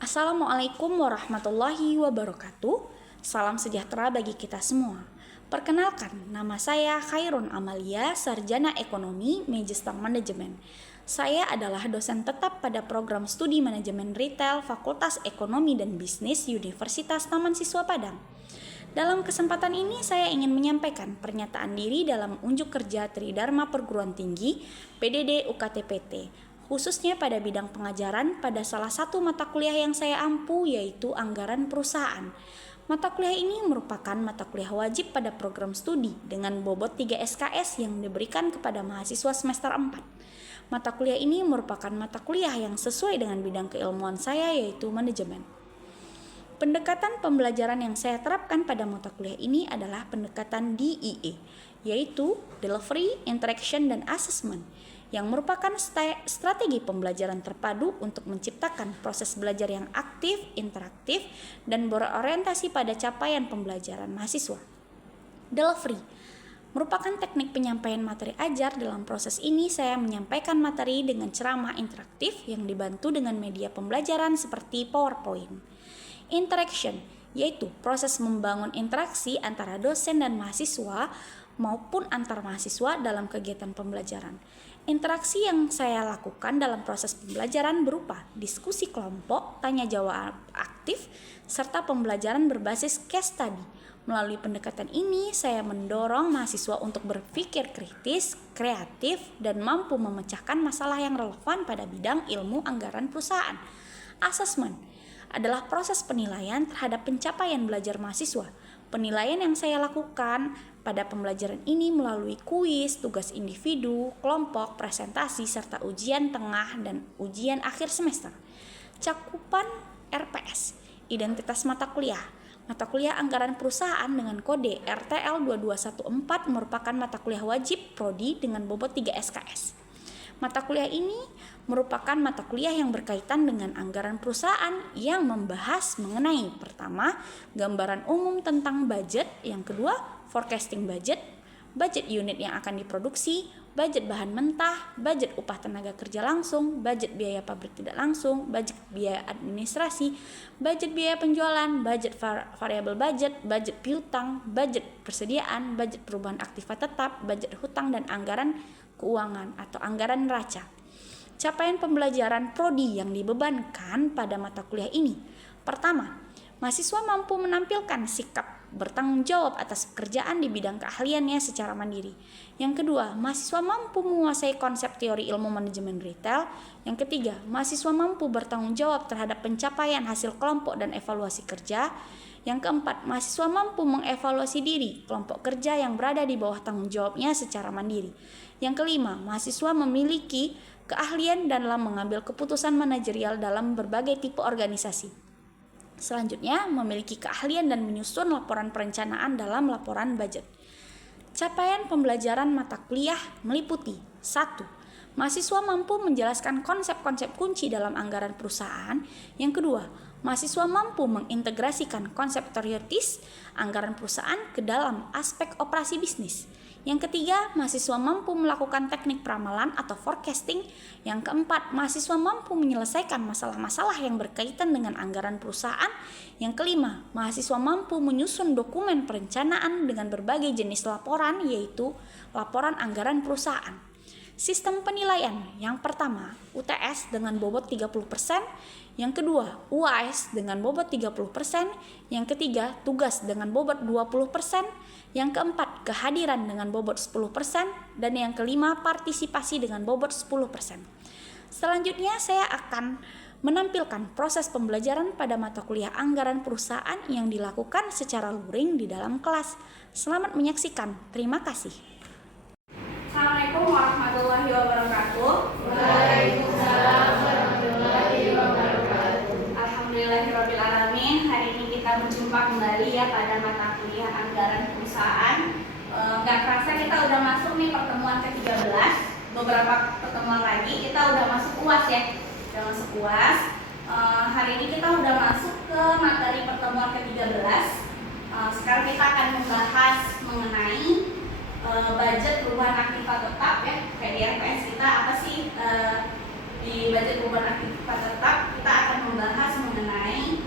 Assalamualaikum warahmatullahi wabarakatuh. Salam sejahtera bagi kita semua. Perkenalkan, nama saya Khairun Amalia, Sarjana Ekonomi, Magister Manajemen. Saya adalah dosen tetap pada program studi Manajemen Retail Fakultas Ekonomi dan Bisnis Universitas Taman Siswa Padang. Dalam kesempatan ini saya ingin menyampaikan pernyataan diri dalam unjuk kerja Tridharma Perguruan Tinggi PDD UKT-PT, khususnya pada bidang pengajaran pada salah satu mata kuliah yang saya ampu, yaitu anggaran perusahaan. Mata kuliah ini merupakan mata kuliah wajib pada program studi dengan bobot 3 SKS yang diberikan kepada mahasiswa semester 4. Mata kuliah ini merupakan mata kuliah yang sesuai dengan bidang keilmuan saya, yaitu manajemen. Pendekatan pembelajaran yang saya terapkan pada mata kuliah ini adalah pendekatan DIE, yaitu Delivery, Interaction, dan Assessment, yang merupakan strategi pembelajaran terpadu untuk menciptakan proses belajar yang aktif, interaktif, dan berorientasi pada capaian pembelajaran mahasiswa. Delivery merupakan teknik penyampaian materi ajar. Dalam proses ini saya menyampaikan materi dengan ceramah interaktif yang dibantu dengan media pembelajaran seperti PowerPoint. Interaction yaitu proses membangun interaksi antara dosen dan mahasiswa maupun antar mahasiswa dalam kegiatan pembelajaran. Interaksi yang saya lakukan dalam proses pembelajaran berupa diskusi kelompok, tanya jawab aktif, serta pembelajaran berbasis case study. Melalui pendekatan ini, saya mendorong mahasiswa untuk berpikir kritis, kreatif, dan mampu memecahkan masalah yang relevan pada bidang ilmu anggaran perusahaan. Assessment adalah proses penilaian terhadap pencapaian belajar mahasiswa. Penilaian yang saya lakukan pada pembelajaran ini melalui kuis, tugas individu, kelompok, presentasi, serta ujian tengah dan ujian akhir semester. Cakupan RPS, identitas mata kuliah. Mata kuliah anggaran perusahaan dengan kode RTL 2214 merupakan mata kuliah wajib prodi dengan bobot 3 SKS. Mata kuliah ini merupakan mata kuliah yang berkaitan dengan anggaran perusahaan yang membahas mengenai pertama, gambaran umum tentang budget, yang kedua, forecasting budget, budget unit yang akan diproduksi, budget bahan mentah, budget upah tenaga kerja langsung, budget biaya pabrik tidak langsung, budget biaya administrasi, budget biaya penjualan, budget variable budget, budget piutang, budget persediaan, budget perubahan aktiva tetap, budget hutang, dan anggaran keuangan atau anggaran neraca. Capaian pembelajaran prodi yang dibebankan pada mata kuliah ini. Pertama, mahasiswa mampu menampilkan sikap bertanggung jawab atas pekerjaan di bidang keahliannya secara mandiri. Yang kedua, mahasiswa mampu menguasai konsep teori ilmu manajemen retail. Yang ketiga, mahasiswa mampu bertanggung jawab terhadap pencapaian hasil kelompok dan evaluasi kerja. Yang keempat, mahasiswa mampu mengevaluasi diri kelompok kerja yang berada di bawah tanggung jawabnya secara mandiri. Yang kelima, mahasiswa memiliki keahlian dalam mengambil keputusan manajerial dalam berbagai tipe organisasi. Selanjutnya, memiliki keahlian dan menyusun laporan perencanaan dalam laporan budget. Capaian pembelajaran mata kuliah meliputi 1. Mahasiswa mampu menjelaskan konsep-konsep kunci dalam anggaran perusahaan. Yang kedua, mahasiswa mampu mengintegrasikan konsep teoritis anggaran perusahaan ke dalam aspek operasi bisnis. Yang ketiga, mahasiswa mampu melakukan teknik peramalan atau forecasting. Yang keempat, mahasiswa mampu menyelesaikan masalah-masalah yang berkaitan dengan anggaran perusahaan. Yang kelima, mahasiswa mampu menyusun dokumen perencanaan dengan berbagai jenis laporan, yaitu laporan anggaran perusahaan. Sistem penilaian, yang pertama UTS dengan bobot 30%, yang kedua UAS dengan bobot 30%, yang ketiga tugas dengan bobot 20%, yang keempat kehadiran dengan bobot 10%, dan yang kelima partisipasi dengan bobot 10%. Selanjutnya saya akan menampilkan proses pembelajaran pada mata kuliah anggaran perusahaan yang dilakukan secara luring di dalam kelas. Selamat menyaksikan, terima kasih. Assalamualaikum warahmatullahi wabarakatuh. Waalaikumsalam warahmatullahi wabarakatuh. Alhamdulillahirabbil alamin. Hari ini kita berjumpa kembali ya pada mata kuliah anggaran perusahaan. Gak kerasa kita udah masuk nih pertemuan ke-13. Beberapa pertemuan lagi kita udah masuk UAS ya. Udah masuk UAS. Hari ini kita udah masuk ke materi pertemuan ke-13. Sekarang kita akan membahas mengenai budget perubahan aktiva tetap ya. Kayak di RPS kita apa sih di budget perubahan aktiva tetap, kita akan membahas mengenai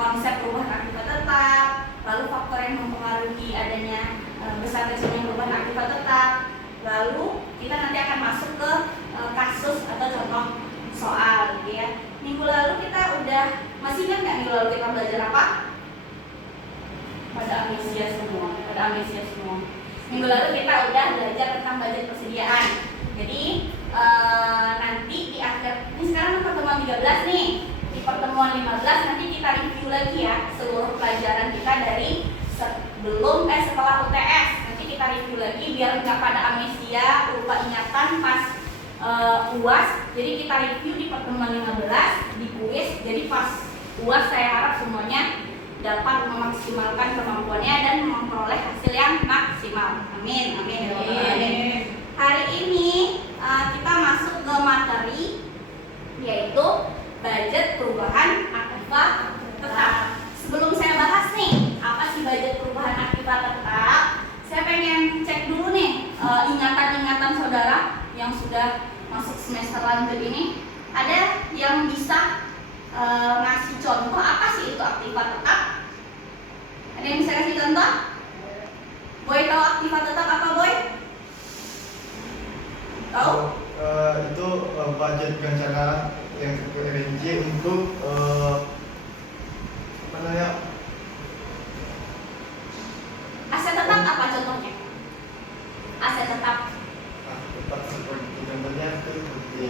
konsep perubahan aktiva tetap, lalu faktor yang mempengaruhi adanya besar kecilnya perubahan aktiva tetap. Lalu kita nanti akan masuk ke kasus atau contoh soal gitu ya. Minggu lalu kita udah, masih ingat nggak minggu lalu kita belajar apa? Pada amnesia semua. Minggu lalu kita udah belajar tentang budget persediaan. Jadi nanti di akhir, ini sekarang pertemuan 13 nih. Di pertemuan 15 nanti kita review lagi ya seluruh pelajaran kita dari setelah UTS. Nanti kita review lagi biar nggak pada amnesia, lupa ingatan pas UAS. Jadi kita review di pertemuan 15 di kuis. Jadi pas UAS saya harap semuanya dapat memaksimalkan kemampuannya dan memperoleh hasil yang maksimal. Amin. Hari ini kita masuk ke materi yaitu budget perubahan aktiva tetap. Sebelum saya bahas nih apa sih budget perubahan aktiva tetap, saya pengen cek dulu nih ingatan-ingatan saudara yang sudah masuk semester lanjut ini. Ada yang bisa ngasih contoh apa sih itu aktiva tetap? Ada yang bisa kasih contoh? Boy tahu aktiva tetap apa, Boy? Tahu? Itu budget rencana yang RNJ untuk apa namanya? Aset tetap apa contohnya? Aset tetap Tetap seperti contohnya itu seperti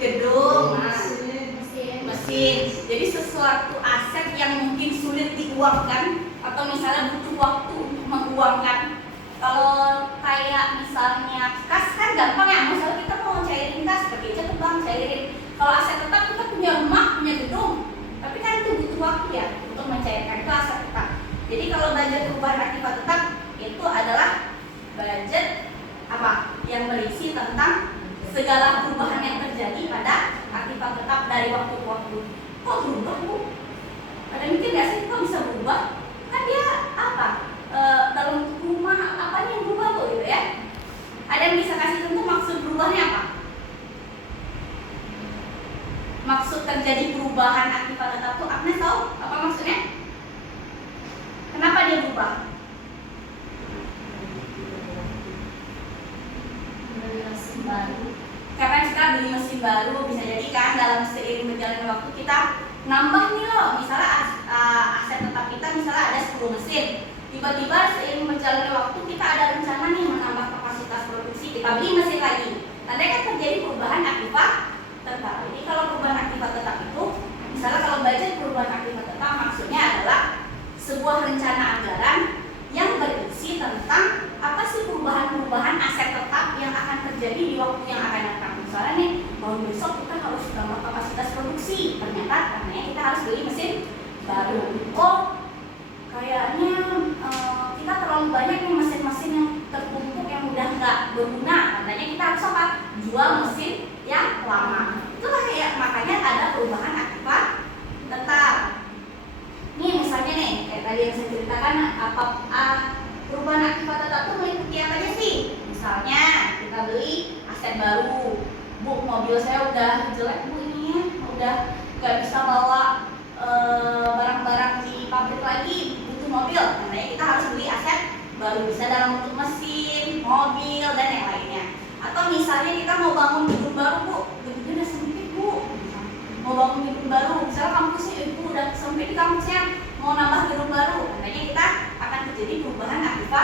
gedung, mesin. Jadi sesuatu aset yang mungkin sulit diuangkan atau misalnya butuh waktu untuk menguangkan. Kalau kayak misalnya kas kan gampang ya, misalnya kita mau cairin kas pergi aja ke bank cairin. Kalau aset tetap kita punya rumah, punya gedung, tapi kan itu butuh waktu ya untuk mencairkan, itu aset tetap. Jadi kalau budget perubahan aktiva tetap itu adalah budget apa? Yang berisi tentang segala perubahan yang terjadi pada aktiva tetap dari waktu ke waktu. Kok berubah, Bu? Ada mikir nggak sih kok bisa berubah? Kan dia apa? Dalam rumah apanya yang berubah, Bu, gitu ya? Ada yang bisa kasih contoh maksud berubahnya apa? Maksud terjadi perubahan aktiva tetap tuh Agnes tahu apa maksudnya? Kenapa dia berubah? Karena kita beli mesin baru, bisa jadi kan dalam seiring berjalannya waktu kita nambah nih loh. Misalnya aset tetap kita misalnya ada 10 mesin. Tiba-tiba seiring berjalannya waktu kita ada rencana nih menambah kapasitas produksi, kita beli mesin lagi. Nanti kan terjadi perubahan aktiva tetap. Jadi kalau perubahan aktiva tetap itu, misalnya kalau budget perubahan aktiva tetap maksudnya adalah sebuah rencana anggaran yang berisi tentang apa sih perubahan-perubahan aset tetap yang akan terjadi di waktu yang akan datang. Misalnya nih, bahwa besok kita harus tambah kapasitas produksi. Ternyata katanya kita harus beli mesin baru. Oh, kayaknya kita terlalu banyak nih mesin-mesin yang tertumpuk yang udah nggak berguna. Katanya kita harus apa? Jual mesin yang lama. Itulah kayak makanya ada perubahan aktiva tetap. Nih misalnya nih, kayak tadi yang saya ceritakan perubahan aktiva tetap itu meliputi apa aja sih? Misalnya kita beli aset baru. Bu, mobil saya udah jelek, Bu, ini udah nggak bisa bawa barang-barang di pabrik lagi, butuh mobil. Makanya kita harus beli aset baru, bisa dalam bentuk mesin, mobil, dan yang lainnya. Atau misalnya kita mau bangun gedung baru, Bu, gedungnya udah sempit, Bu. Mau bangun gedung baru, misalnya kampusnya Ibu udah sempit di kampusnya, mau nambah gedung baru. Makanya kita akan terjadi perubahan aktiva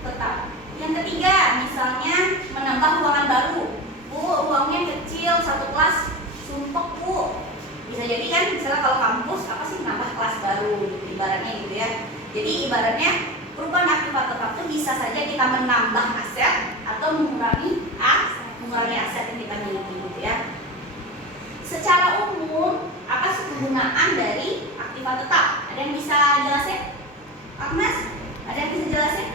tetap. Yang ketiga, misalnya menambah ruangan baru. Bu, ruangnya kecil, satu kelas sumpek, Bu. Bisa jadi kan, misalnya kalau kampus apa sih nambah kelas baru, ibaratnya gitu ya. Jadi ibaratnya perubahan aktiva tetap itu bisa saja kita menambah aset atau mengurangi aset yang kita miliki gitu ya. Secara umum, apa sih kegunaan dari aktiva tetap? Ada yang bisa jelasin? Agnes, ada yang bisa jelasin?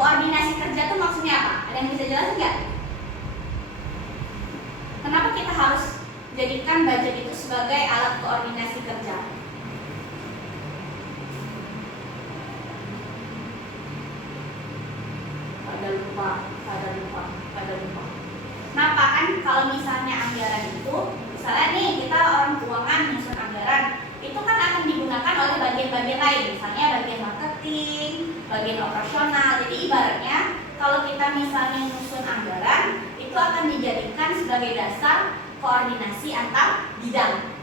Koordinasi kerja itu maksudnya apa? Ada yang bisa jelasin nggak? Kenapa kita harus jadikan budget itu sebagai alat koordinasi kerja. Pada lupa. Kenapa kan kalau misalnya anggaran itu, misalnya nih kita orang keuangan nyusun anggaran, itu kan akan digunakan oleh bagian-bagian lain, misalnya bagian marketing, bagian operasional. Jadi ibaratnya kalau kita misalnya nyusun anggaran, itu akan dijadikan sebagai dasar koordinasi antar bidang.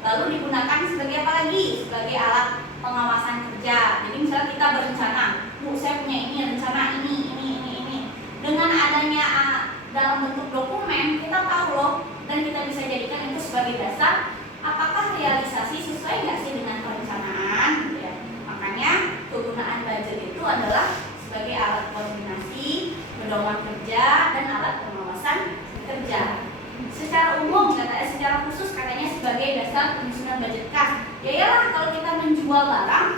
Lalu digunakan sebagai apa lagi? Sebagai alat pengawasan kerja. Jadi misalnya kita berencana, Bu, saya punya ini rencana ini. Dengan adanya dalam bentuk dokumen, kita tahu loh, dan kita bisa jadikan itu sebagai dasar apakah realisasi sesuai nggak sih dengan perencanaan, gitu ya. Makanya kegunaan budget itu adalah sebagai alat koordinasi, pedoman kerja, dan alat pengawasan kerja. Secara umum, secara khusus katanya sebagai dasar penyusunan budget kas. Ya iyalah, kalau kita menjual barang,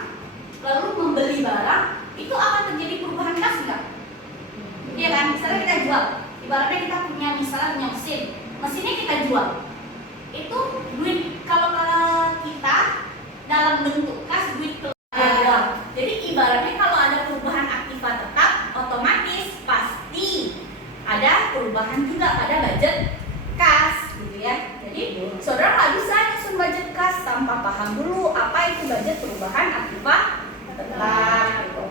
lalu membeli barang, itu akan terjadi perubahan kas nggak? Iya kan? Misalnya kita jual, ibaratnya kita punya mesinnya kita jual. Itu duit, kalau kita dalam bentuk kas duit keluar. Jadi ibaratnya kalau ada perubahan aktiva tetap, otomatis pasti ada perubahan juga pada budget kas, gitu ya. Jadi saudara nggak bisa nyusun budget kas tanpa paham dulu apa itu budget perubahan aktiva tetap. Gitu.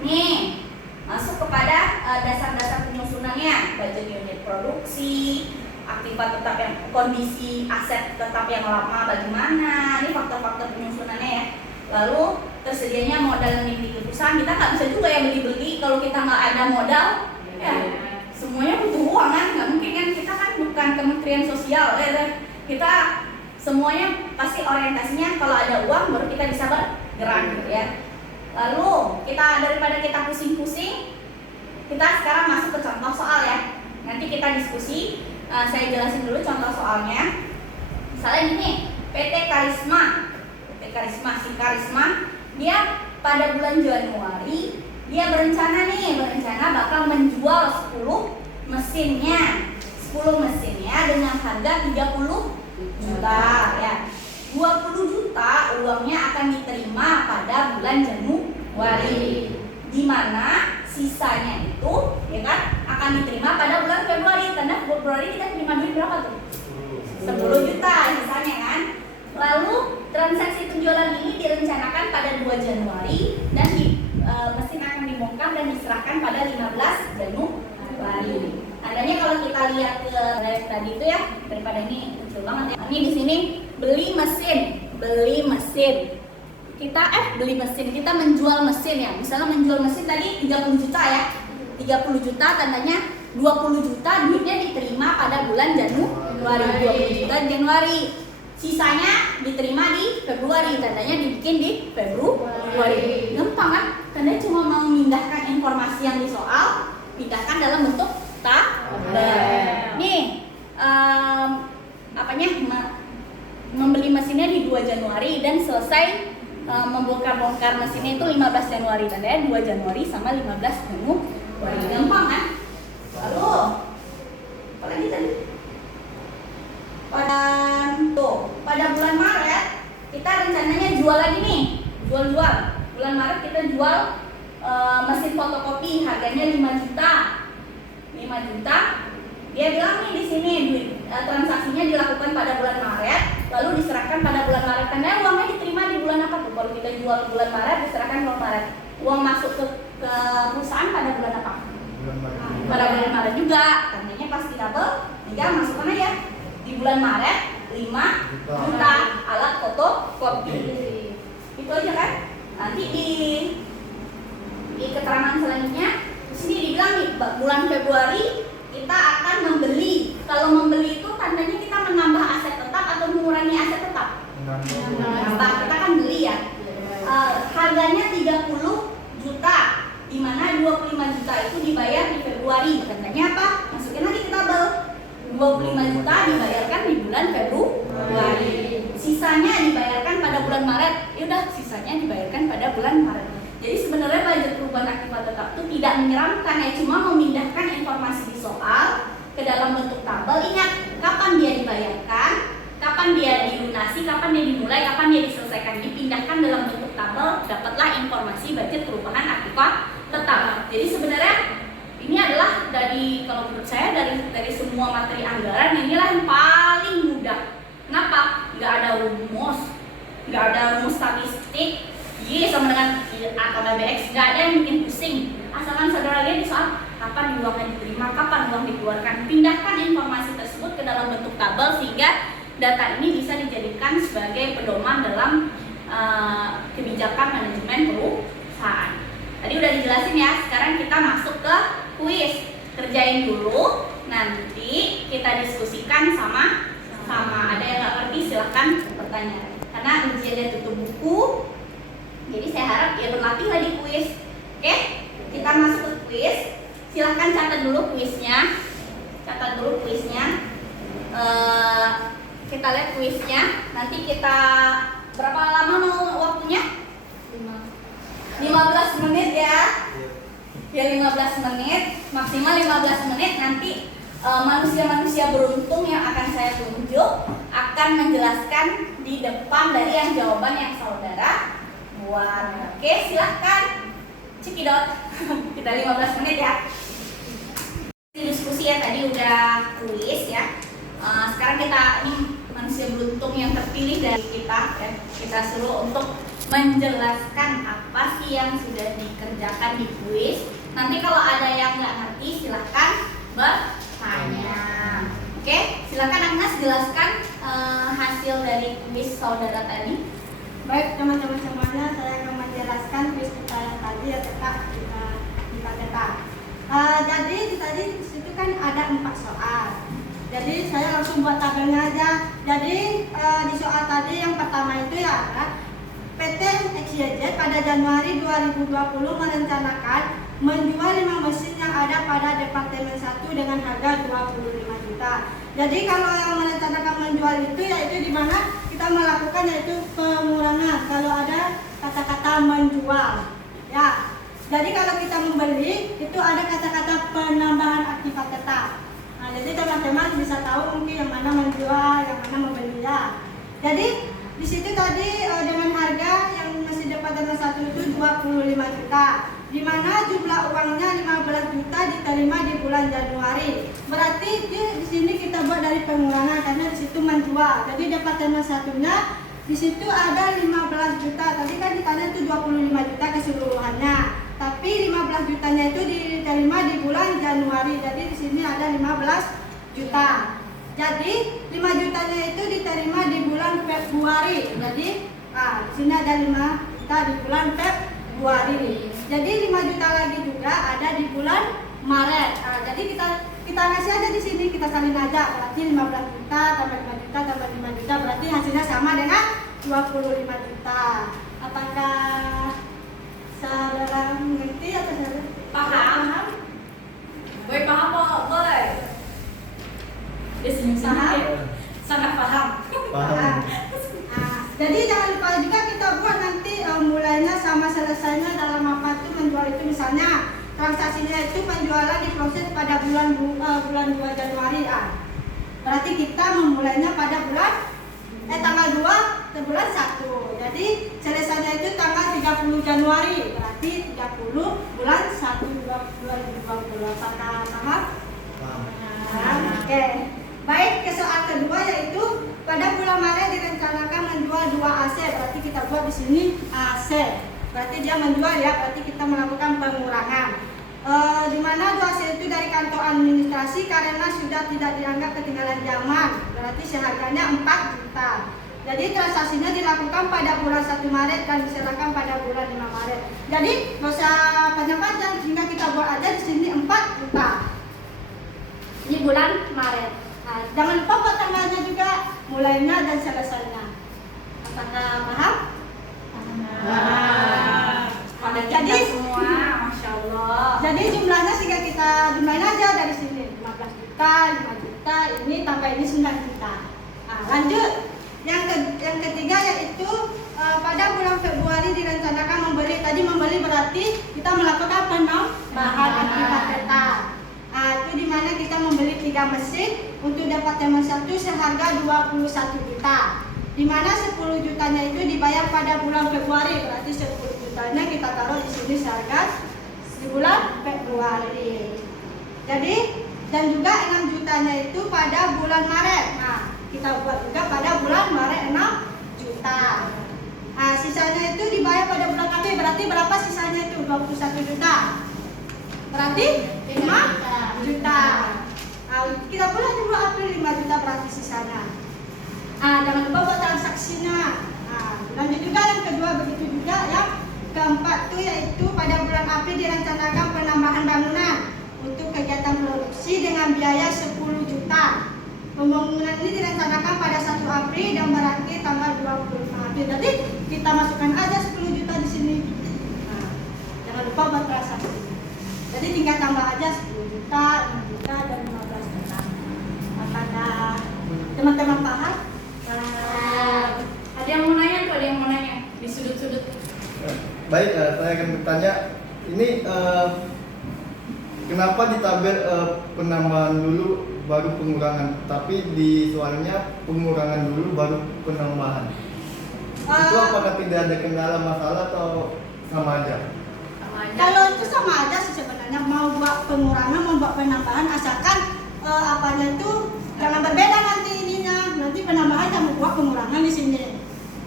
Nih, masuk kepada dasar-dasar penyusunannya, budget unit produksi, aktiva tetap yang kondisi aset tetap yang lama bagaimana, ini faktor-faktor penyusunannya ya. Lalu tersedianya modal yang dimiliki perusahaan, kita nggak bisa juga ya beli-beli kalau kita nggak ada modal, ya semuanya butuh uang kan, nggak mungkin kan, kita kan bukan Kementerian Sosial, kita semuanya pasti orientasinya kalau ada uang baru kita bisa bergerak gitu ya. Lalu daripada kita pusing-pusing, kita sekarang masuk ke contoh soal ya. Nanti kita diskusi, saya jelasin dulu contoh soalnya. Misalnya gini, PT Karisma, si Karisma, dia pada bulan Januari dia berencana bakal menjual 10 mesinnya dengan harga 30 juta ya. 20 juta uangnya akan diterima pada bulan Januari, di mana sisanya itu ya kan akan diterima pada bulan Februari. Karena Februari kita terima duit berapa tuh? 10 juta sisanya kan. Lalu transaksi penjualan ini direncanakan pada 2 Januari dan mesin akan dibongkar dan diserahkan pada 15 Januari. Adanya kalau kita lihat ke tadi itu ya, daripada ini kecil banget ya. Ini di sini beli mesin. Kita menjual mesin ya. Misalnya menjual mesin tadi 30 juta ya. 30 juta tandanya 20 juta duitnya diterima pada bulan Januari. 20 juta Januari. Sisanya diterima di Februari, tandanya dibikin di Februari. Gampang kan? Tandanya cuma mau memindahkan informasi yang di soal, pindahkan dalam bentuk tabel. Nih, membeli mesinnya di 2 Januari dan selesai membongkar mesinnya itu 15 Januari. Tandanya 2 Januari sama 15 Januari. Gampang kan? Lalu apalagi tadi? Pada bulan Maret kita rencananya jual lagi nih, jual. Bulan Maret kita jual mesin fotokopi harganya 5 juta. Dia bilang nih di sini transaksinya dilakukan pada bulan Maret, lalu diserahkan pada bulan Maret. Karena uangnya diterima di bulan apa tuh? Kalau kita jual bulan Maret, diserahkan bulan Maret. Uang masuk ke perusahaan pada bulan apa? Pada bulan Maret juga. Tandanya pasti double, tinggal masukkan aja di bulan Maret 5 juta alat fotokopi. Itu aja kan? Nanti di keterangan selanjutnya di sini dibilang nih bulan Februari kita akan membeli. Kalau membeli itu tandanya kita menambah aset tetap atau mengurangi aset tetap? Menambah. Kita kan beli ya. Harganya 30 juta, di mana 25 juta itu dibayar di Februari. Tandanya apa? Masukin lagi ke tabel. 25 juta dibayarkan di bulan Februari. Sisanya dibayarkan pada bulan Maret. Yaudah, sisanya dibayarkan pada bulan Maret. Jadi sebenarnya budget perubahan aktiva tetap itu tidak menyeramkan ya, cuma memindahkan informasi di soal ke dalam bentuk tabel. Ingat, kapan dia dibayar? dibayarkan, kapan dia dilunasi, kapan dia dimulai, kapan dia diselesaikan, dipindahkan dalam bentuk tabel, dapatlah informasi budget perubahan aktiva tetap. Jadi sebenarnya ini adalah kalau menurut saya dari semua materi anggaran, inilah yang paling mudah. Kenapa? Nggak ada rumus statistik, Y sama dengan A tambah BX, nggak ada yang bikin pusing. Asalkan saudara lihat di soal kapan uangnya diterima, kapan uang dikeluarkan, pindahkan informasi tersebut ke dalam bentuk tabel sehingga data ini bisa dijadikan sebagai pedoman dalam kebijakan manajemen perusahaan. Tadi udah dijelasin ya, sekarang kita masuk ke kuis. Kerjain dulu, nanti kita diskusikan sama. Ada yang nggak ngerti silahkan bertanya. Karena ujiannya tutup buku, jadi saya harap ya berlatihlah di kuis. Oke, kita masuk ke kuis. Silahkan catat dulu kuisnya. Kita lihat kuisnya. Nanti kita berapa lama mau waktunya? 15 menit ya. Ya 15 menit, maksimal 15 menit. Nanti manusia-manusia beruntung yang akan saya tunjuk akan menjelaskan di depan dari yang jawaban yang saudara buat. Oke, silahkan cekidot. Kita 15 menit ya. Diskusi ya, tadi udah kuis ya. Sekarang ini manusia beruntung yang terpilih dari kita ya. Kita suruh untuk menjelaskan apa sih yang sudah dikerjakan di kuis. Nanti kalau ada yang nggak ngerti silahkan bertanya. Oke, silakan Agnes jelaskan hasil dari kuis saudara tadi. Baik teman-teman semuanya, saya akan menjelaskan kuis kita yang tadi ya Kak, kita kata. Jadi tadi di situ kan ada 4 soal. Jadi saya langsung buat tabelnya aja. Jadi di soal tadi yang pertama itu ya PT XYZ pada Januari 2020 merencanakan menjual 5 mesin yang ada pada Departemen 1 dengan harga 25 juta. Jadi kalau yang merencanakan menjual itu yaitu di mana kita melakukan yaitu pengurangan kalau ada kata-kata menjual. Ya. Jadi kalau kita membeli itu ada kata-kata penambahan aktiva tetap. Nah, jadi teman-teman bisa tahu mungkin yang mana menjual, yang mana membeli ya. Jadi di situ tadi dengan harga yang masih Departemen 1 itu 25 juta. Di mana jumlah uangnya 15 juta diterima di bulan Januari. Berarti di sini kita buat dari pengurangan karena di situ menjual. Jadi Departemen 1-nya di situ ada 15 juta. Tadi kan ditanya itu 25 juta keseluruhannya. Tapi 15 jutanya itu diterima di bulan Januari. Jadi di sini ada 15 juta. Jadi 5 jutanya itu diterima di bulan Februari. Jadi di sini ada 5 juta di bulan Februari. Jadi 5 juta lagi juga ada di bulan Maret. Jadi kita ngasih aja di sini, kita salin aja. Berarti 15 juta tambah 5 juta tambah 5 juta berarti hasilnya sama dengan 25 juta. Apakah saudara mengerti atau saudara Paham? Boy paham kok, Boy. Dia senyum-senyum. Sangat paham. Paham. Jadi jangan lupa juga kita buat nanti mulainya sama selesainya dalam apa itu menjual itu, misalnya transaksinya itu penjualan diproses pada bulan 2 Januari. Berarti kita memulainya pada tanggal 2 ke bulan 1. Jadi selesainya itu tanggal 30 Januari. Berarti 30 bulan 1 2020. Apakah paham? Paham. Oke. Baik, ke soal kedua yaitu pada bulan Maret direncanakan menjual 2 AC. Berarti kita buat di sini AC. Berarti dia menjual ya, berarti kita melakukan pengurangan. Di mana 2 AC itu dari kantor administrasi karena sudah tidak dianggap ketinggalan zaman. Berarti seharganya 4 juta. Jadi transaksinya dilakukan pada bulan 1 Maret dan diserahkan pada bulan 5 Maret. Jadi nggak usah panjang-panjang, sehingga kita buat aja di sini 4 juta. Ini bulan Maret. Nah, jangan lupa buat tanggalnya juga, mulainya dan selesainya. Apakah paham? Jadi semua, Masya Allah. Jadi jumlahnya sehingga kita jumlahin aja dari sini 15 juta, 5 juta, ini tambah ini 9 juta. Nah, lanjut. Yang ketiga yaitu pada bulan Februari direncanakan membeli. Tadi membeli berarti kita melakukan penambahan aktiva tetap. Itu dimana kita membeli 3 mesin untuk dapat yang satu seharga 21 juta. Dimana 10 jutanya itu dibayar pada bulan Februari, berarti 10 jutanya kita taruh di sini seharga di bulan Februari. Jadi dan juga 6 jutanya itu pada bulan Maret. Nah, kita buat juga pada bulan Maret 6 juta. Nah, sisanya itu dibayar pada bulan April, berarti berapa sisanya itu? 21 juta. Berarti 5 juta. Nah, kita pula di bulan April 5 juta berarti sisanya. Jangan lupa buat transaksinya. Lanjut juga yang kedua, begitu juga yang keempat tuh yaitu pada bulan April direncanakan penambahan bangunan untuk kegiatan produksi dengan biaya 10 juta. Pembangunan ini direncanakan pada 1 April dan berakhir tanggal 25 April. Jadi kita masukkan aja 10 juta di sini. Jangan lupa buat transaksinya. Jadi tinggal tambah aja 10 juta, 6 juta dan 15 juta. Apakah teman-teman paham? Ada yang mau nanya tuh, ada yang mau nanya di sudut-sudut. Baik, saya akan bertanya, ini kenapa di tabel penambahan dulu baru pengurangan, tapi di soalnya pengurangan dulu baru penambahan? Itu apakah tidak ada kendala masalah atau sama aja? Kalau itu sama aja sih sebenarnya, mau buat pengurangan mau buat penambahan asalkan apanya itu jangan berbeda nanti ininya. Nanti penambahan kamu buat pengurangan di sini.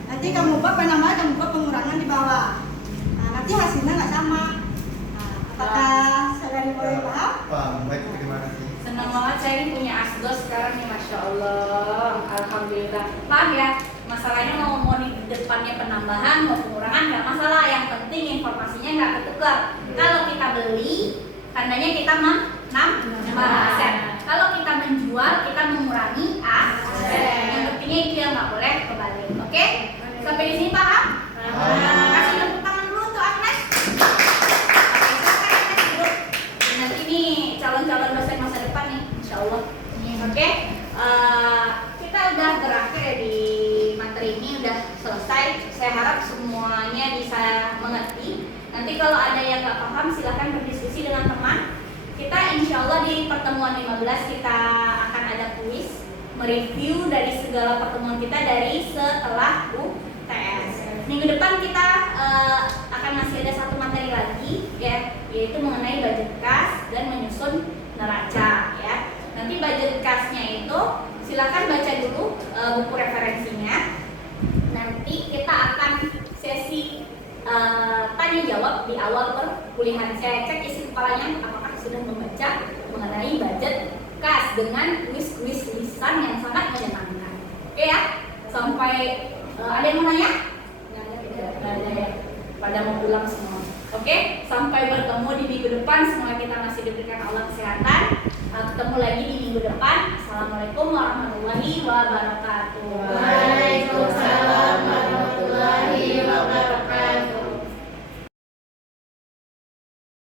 Nanti kamu buat penambahan kamu buat pengurangan di bawah. Nanti hasilnya nggak sama. Apakah saudari boleh paham? Paham, baik, terima kasih. Senang banget saya ini punya asdos sekarang nih, Masya Allah. Alhamdulillah. Paham ya? Masalahnya mau di depannya penambahan, mau pengurangan nggak masalah. Yang penting informasinya nggak ketukar. Kalau kita beli, tandanya kita menambah aset. Kalau kita menjual, kita mengurangi aset. Yang pentingnya itu yang nggak boleh kebalik. Oke? Sampai di sini paham? Kasih tepuk tangan dulu untuk Agnes. Oke, silakan Agnes duduk. Nanti nih calon-calon dosen masa depan nih, Insya Allah. Oke? Kita udah berakhir ya di materi ini, udah selesai. Saya harap semuanya bisa mengerti. Nanti kalau ada yang nggak paham silahkan berdiskusi dengan teman. Kita insya Allah di pertemuan 15 kita akan ada kuis mereview dari segala pertemuan kita dari setelah UTS. Minggu depan kita akan masih ada satu materi lagi ya, yaitu mengenai budget kas dan menyusun neraca ya. Nanti budget kasnya itu silakan baca dulu buku referensinya. Nanti kita akan sesi tanya jawab di awal perkuliahan. Saya cek isi kepalanya apakah sudah membaca mengenai budget kas dengan kuis-kuis lisan yang sangat menyenangkan. Oke ya, sampai ada yang mau nanya? Nggak ada ya. Pada mau pulang semua. Oke, sampai bertemu di minggu depan. Semoga kita masih diberikan Allah kesehatan. Ketemu lagi di minggu depan. Assalamualaikum warahmatullahi wabarakatuh.